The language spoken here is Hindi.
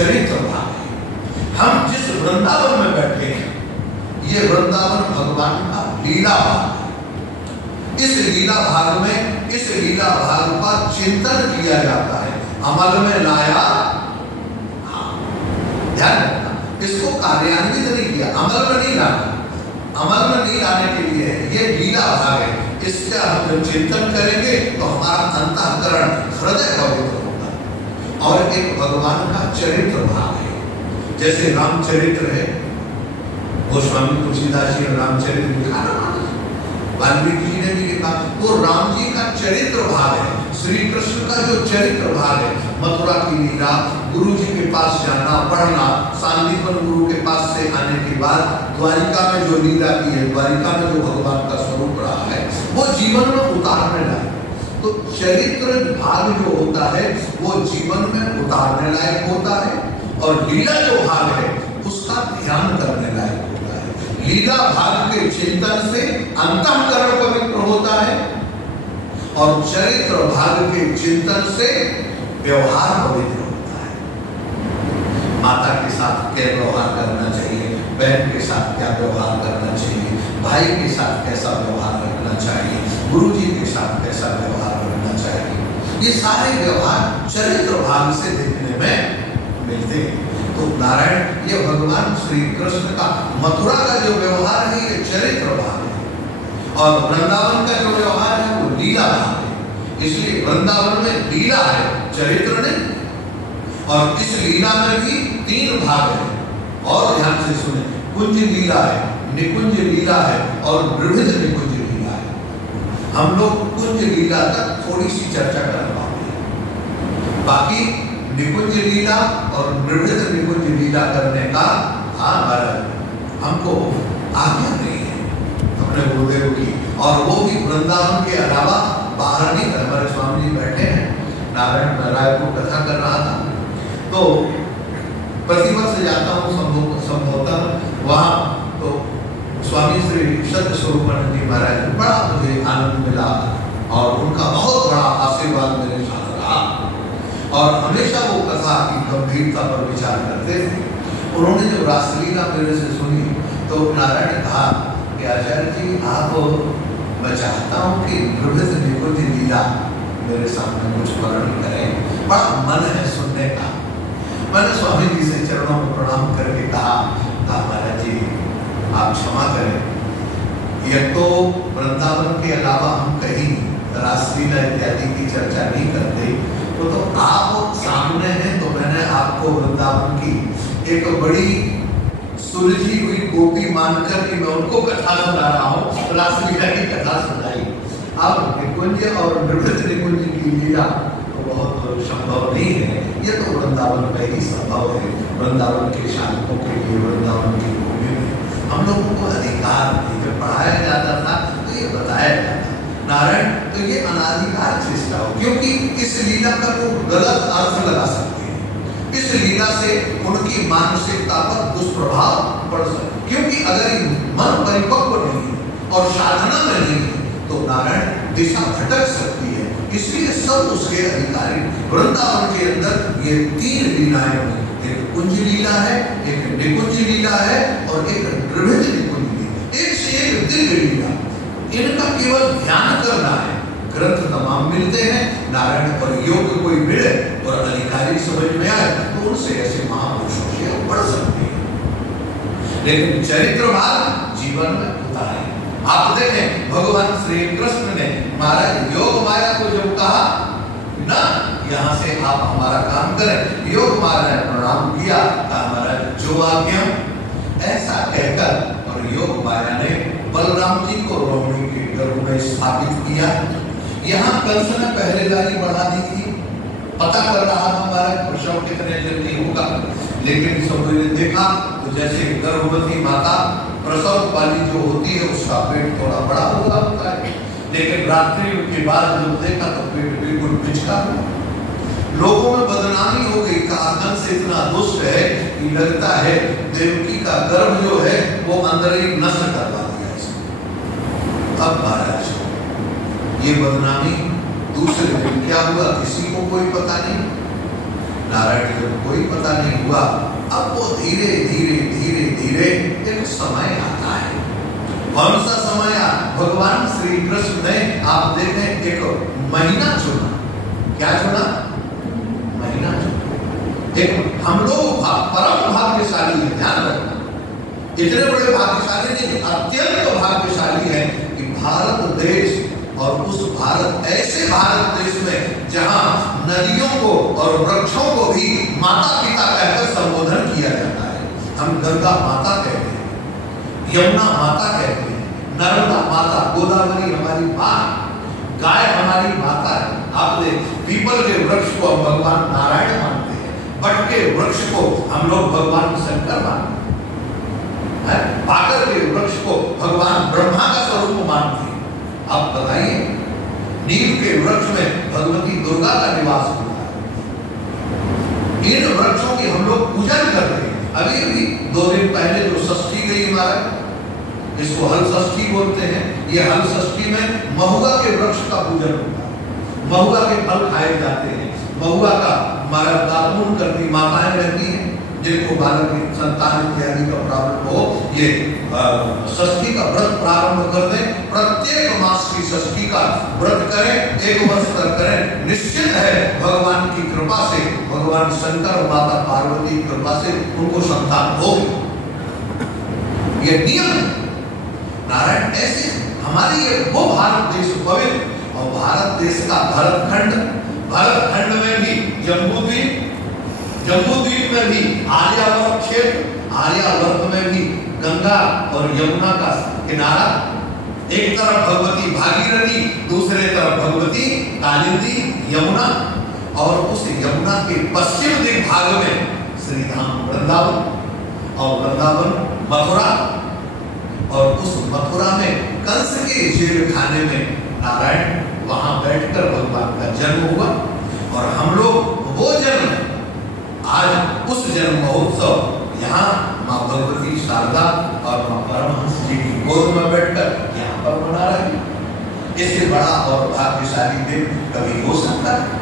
चरित्र भाग है। हम जिस वृंदावन में बैठे हैं, ये वृंदावन भगवान का लीला भाग है। इस लीला भाग में, इस लीला भाग का चिंतन किया जाता है, अमल में लाया। ध्यान रखना, इसको कार्यान्वित नहीं किया, अमल में नहीं लाना। अमल में नहीं लाने के लिए ये लीला भाग है। इसका हम जब चिंतन करेंगे तो हमारा अंतःकरण, हृदय पवित्र होगा। और एक भगवान का चरित्र भाग है, जैसे रामचरित्र है, गोस्वामी तुलसीदास जी ने रामचरित्र लिखा ना, वाल्मीकि जी ने भी लिखा, वो राम जी का चरित्र भाग है। श्री कृष्ण का जो चरित्र भाग है, मथुरा की लीला, गुरु जी के पास जाना, पढ़ना, सांदीपन गुरु के पास से आने के बाद द्वारिका में जो लीला की है, द्वारिका में जो भगवान का स्वरूप रहा है, वो जीवन में उतारने लायक। तो चरित्र भाग जो होता है वो जीवन में उतारने लायक होता है, और लीला जो भाग है उसका ध्यान करने लायक होता है। लीला भाग के चिंतन से अंतःकरण पवित्र होता है, और चरित्र भाग के चिंतन से व्यवहार पवित्र होता है। माता के साथ क्या व्यवहार करना चाहिए, बहन के साथ क्या व्यवहार करना चाहिए, भाई के साथ कैसा व्यवहार रखना चाहिए, गुरु जी के साथ कैसा व्यवहार रखना चाहिए, ये सारे व्यवहार चरित्र भाग से देखने में मिलते हैं। तो नारायण, ये भगवान श्री कृष्ण का मथुरा का जो व्यवहार है ये चरित्र भाग है, और वृंदावन का जो व्यवहार है वो लीला भाग है। इसलिए वृंदावन में लीला है, चरित्र नहीं। और इस लीला में भी 3 भाग है, और ध्यान से सुने, कुंज लीला है, निकुंज लीला है, और विविध निकुंज लीला है। हम लोग कुंज लीला तक थोड़ी सी चर्चा कर पाएंगे, बाकी निकुंज लीला और विविध निकुंज लीला करने का हमको आज्ञा नहीं है अपने गुरुदेव की। और वो भी वृंदावन के अलावा बाहर नहीं। हमारे स्वामी जी बैठे हैं, नारायण रायपुर कथा कर रहा था, तो प्रतिवर्ष जाता हूँ संभवतः वहाँ, तो स्वामी श्री सत्य स्वरूपानंद जी महाराज, बड़ा मुझे आनंद मिला, और उनका बहुत बड़ा आशीर्वाद मेरे साथ रहा, और हमेशा वो कथा की गंभीरता पर विचार करते थे। उन्होंने जब रासलीला मेरे से सुनी तो नारायण ने कहा कि आचार्य जी, आप, मैं चाहता हूँ कि विविध निकुंज लीला मेरे सामने कुछ वर्णन करें, बड़ा मन है सुनने का। मैंने स्वामी जी से चरणों में प्रणाम करके कहा, महाराज जी आप क्षमा करें, यह तो वृंदावन के अलावा हम कहीं रासलीला इत्यादि की चर्चा नहीं करते, तो आप सामने हैं, तो मैंने आपको वृंदावन की एक बड़ी सुलझी हुई गोपी मानकर कि मैं उनको कथा सुना रहा हूँ, रासलीला की कथा सुनाई। अब निकुंज और विविध निकुंज की लीला तो बहुत संभव नहीं है, ये तो वृंदावन में ही संभव है। वृंदावन के शासकों के लिए, वृंदावन की भूमि में हम लोगों को अधिकार नहीं। जब पढ़ाया जाता था तो ये बताया जाता नारायण, तो ये अनाधिकार चेष्टा हो, क्योंकि इस लीला का वो गलत अर्थ लगा सकते हैं। इस लीला से उनकी मानसिकता पर दुष्प्रभाव पड़ सकता है, क्योंकि अगर मन परिपक्व नहीं है और साधना में नहीं है तो नारायण दिशा भटक सकती है। इसलिए सब उसके अधिकारी। वृंदावन के अंदर ये 3 लीलाएं हैं, एक कुंज लीला है, एक निकुंज लीला है, और एक विविध निकुंज लीला, एक से एक दिव्य लीला। इनका केवल ध्यान करना है, ग्रंथ तमाम मिलते हैं नारायण, और योग कोई मिले और अधिकारी समझ में आए तो उनसे ऐसे महापुरुषों से पढ़ सकते हैं। लेकिन चरित्र भाग जीवन में होता है। आप देखें, भगवान श्री कृष्ण ने महाराज योग माया को जब कहा ना, यहाँ से आप हमारा काम करें, योग माया ने प्रणाम किया, कहा महाराज जो आज्ञा, ऐसा कहकर, और योग माया ने बलराम जी को रोहिणी के गर्भ में स्थापित किया। यहाँ कंस ने पहरेदारी बढ़ा दी थी, पता कर रहा था हमारा प्रसव कितने जल्दी होगा, लेकिन सब ने देखा तो जैसे गर्भवती माता प्रसव वाली जो होती है उसका पेट थोड़ा बड़ा हुआ होता है, लेकिन रात्रि के बाद जब देखा तो पेट बिल्कुल पिचका हुआ। लोगों में बदनामी हो गई, कहा कंस इतना दुष्ट है कि लगता है देवकी का गर्भ जो है वो अंदर ही नष्ट करवा दिया इसको। अब महाराज ये बदनामी दूसरे दिन क्या हुआ किसी को कोई पता नहीं, नारायण जी को कोई पता नहीं हुआ। अब वो धीरे धीरे धीरे धीरे एक समय आता है। कौन सा समय? भगवान श्री कृष्ण ने, आप देखें, एक महीना चुना। क्या चुना? महीना चुना। एक हम लोग परम भाग्यशाली है, ध्यान रखना, इतने बड़े भाग्यशाली नहीं, अत्यंत भाग्यशाली है कि भारत देश, और उस भारत, ऐसे भारत देश में जहां नदियों को और वृक्षों को भी माता पिता कहकर संबोधन किया जाता है। हम गंगा माता कहते हैं, यमुना माता कहते हैं, नर्मदा माता, गोदावरी हमारी माँ, गाय हमारी माता है। आपने पीपल के वृक्ष को हम भगवान नारायण मानते हैं, बट के वृक्ष को हम लोग भगवान शंकर मानते हैं, पाकर के वृक्ष को भगवान ब्रह्मा का स्वरूप मानते हैं। आप बताइए, नीम के वृक्ष में भगवती दुर्गा का निवास होता है। इन वृक्षों की हम लोग पूजन करते हैं। अभी अभी 2 दिन पहले जो षष्ठी गई हमारा, इसको हल षष्ठी बोलते हैं। ये हल षष्ठी में महुआ के वृक्ष का पूजन होता है। महुआ के फल खाए जाते हैं। महुआ का हमारा दातून करती माताएं रहती हैं, जिनको बालक की संतान इत्यादि का प्रॉब्लम हो, ये षष्ठी का व्रत प्रारंभ कर दें। प्रत्येक मास की षष्ठी का व्रत करें, 1 वर्ष तक करें। निश्चित है भगवान की कृपा से, भगवान शंकर और माता पार्वती की कृपा से उनको संतान होगी। ये नियम नारायण ऐसे हमारी ये वो भारत देश पवित्र, और भारत देश का भरतखंड में भी जम्बूद्वीप में भी आर्यावर्त क्षेत्र, आर्यावर्त में भी गंगा और यमुना का किनारा, एक तरफ भगवती भागीरथी, दूसरे तरफ भगवती कालिंदी यमुना, और उस यमुना के पश्चिम दिग भाग में श्री धाम वृंदावन, और वृंदावन मथुरा, और उस मथुरा में कंस के जेल खाने में नारायण वहां बैठकर भगवान का जन्म हुआ। और हम लोग वो जन्म, आज उस जन्म महोत्सव यहाँ माँ भगवती शारदा और माँ परमहंस जी की गोद में बैठकर यहाँ पर मना रहे हैं। इससे बड़ा और भाग्यशाली दिन कभी हो सकता है?